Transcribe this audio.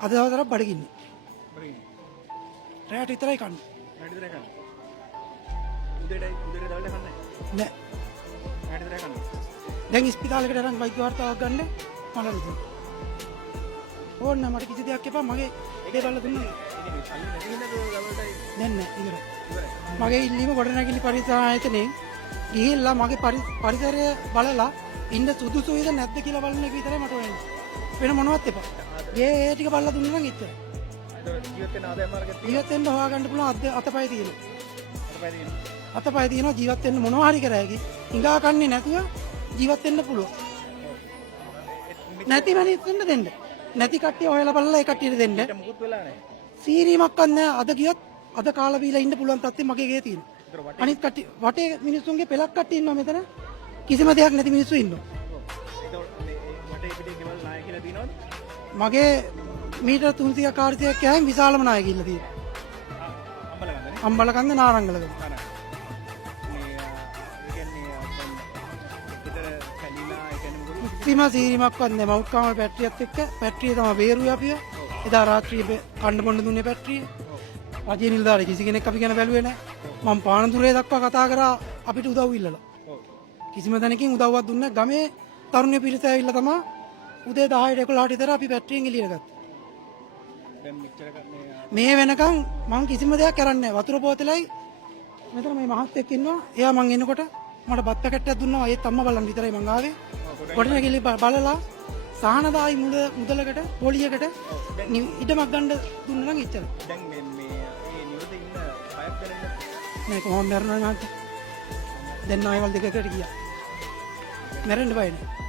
අද දවසට බඩගින්නේ. බඩගින්නේ. රැට විතරයි කන්නේ. රැට විතරයි කන්නේ. උදේට දවල්ට කන්නේ නෑ. රැට විතරයි කන්නේ. දැන් ඉස්පිතාලෙකට අරන් වෛද්‍ය වාර්තාවක් ගන්න මට දුන්නා. ඕන්න මට කිසි දෙයක් එපා මගේ දේවල් දුන්නා. දැන් නෑ ඉවරයි. මගේ ඉල්ලීම ගොඩනැගිලි පරිසර ආයතනයෙන් ගිහිල්ලා මගේ පරිසරය බලලා ඉන්න සුදුසුයිද නැද්ද කියලා බලන එක විතරයි මට වෙන්නේ. වෙන මොනවත් එපා. ගේ ඒ ටික බලලා දුන්නා නම් එච්චරයි. ජීවත් වෙන ආදායම මාර්ගයක් ජීවත් වෙන්න හොයාගන්න පුළුවන් අතපය තියෙනවා. අතපය තියෙනවා. අතපය තියෙනවා ජීවත් වෙන්න මොනවා හරි කරෑකි. හිඟා කන්නේ නැතුව ජීවත් වෙන්න පුළුවන්. නැති මිනිස්සුන්ට දෙන්න. නැති කට්ටිය හොයලා බලලා ඒ කට්ටියට දෙන්න. මොකුත් වෙලා නැහැ. සීරීමක්වත් නැහැ. අද ගියොත් අද කාලා බීලා ඉන්න පුළුවන් තත්ත්වෙ මගේ ගේ තියෙනවා. අනිත් කට්ටිය වටේ මිනිස්සුන්ගේ පෙලක් කට්ටිය ඉන්නවා මෙතන. කිසිම දෙයක් නැති මිනිස්සු ඉන්නවා. වටේ පිටේ ගෙවල් නාය කියලා තියෙනවද? මගේ මීටර් 300ක් 400ක් යෑම විශාලම නාය කියලා තියෙනවා. අම්බලගන්නනේ. අම්බලකන්ද නාරංගලද. කිසිම සීරීමක්වත් නැහැ. මවුට් කාමර බැටරියත් එක්ක බැටරිය තමයි බේරුවේ අපිව. එදා රාත්‍රියේ කන්න බොන්න දුන්නේ බැටරිය. රජයේ නිලධාරී කිසි කෙනෙක් අපි ගැන බැලුවේ නැහැ. මම පානදුරේ දක්වා කතා කරා අපිට උදව් ඉල්ලලා. කිසිම තැනකින් උදව්වක් දුන්නේ නැහැ. ගමේ තරුණ පිරිස ඇවිල්ලා තමයි උදේ 10ට 11ට විතර අපි බැටරියෙන් එළියට ගත්තා. දැන් මෙච්චර මේ වෙනකන් මම කිසිම දෙයක් කරන්නේ නැහැ. වතුර බෝතලයි මෙතන මේ මහත්තයෙක් ඉන්නවා. එයා මං එනකොට මට බත් පැකට්ටයක් දුන්නා. ඒත් අම්මා බලන් විතරයි මං ආවේ. ගොඩනැගිලි බලලා සහනදායි මුදලකට පොලියකට ඉඩමක් ගන්න දුන්න නම් එච්චරයි. දැන් මේ නිවසේ ඉන්න බයක් දැනෙන්නේ නෑ කොහොම මැරෙනවද මහන්ත? දැන් ආයෙවල් දෙකකට ගියා. මැරෙන්න බය නෑ.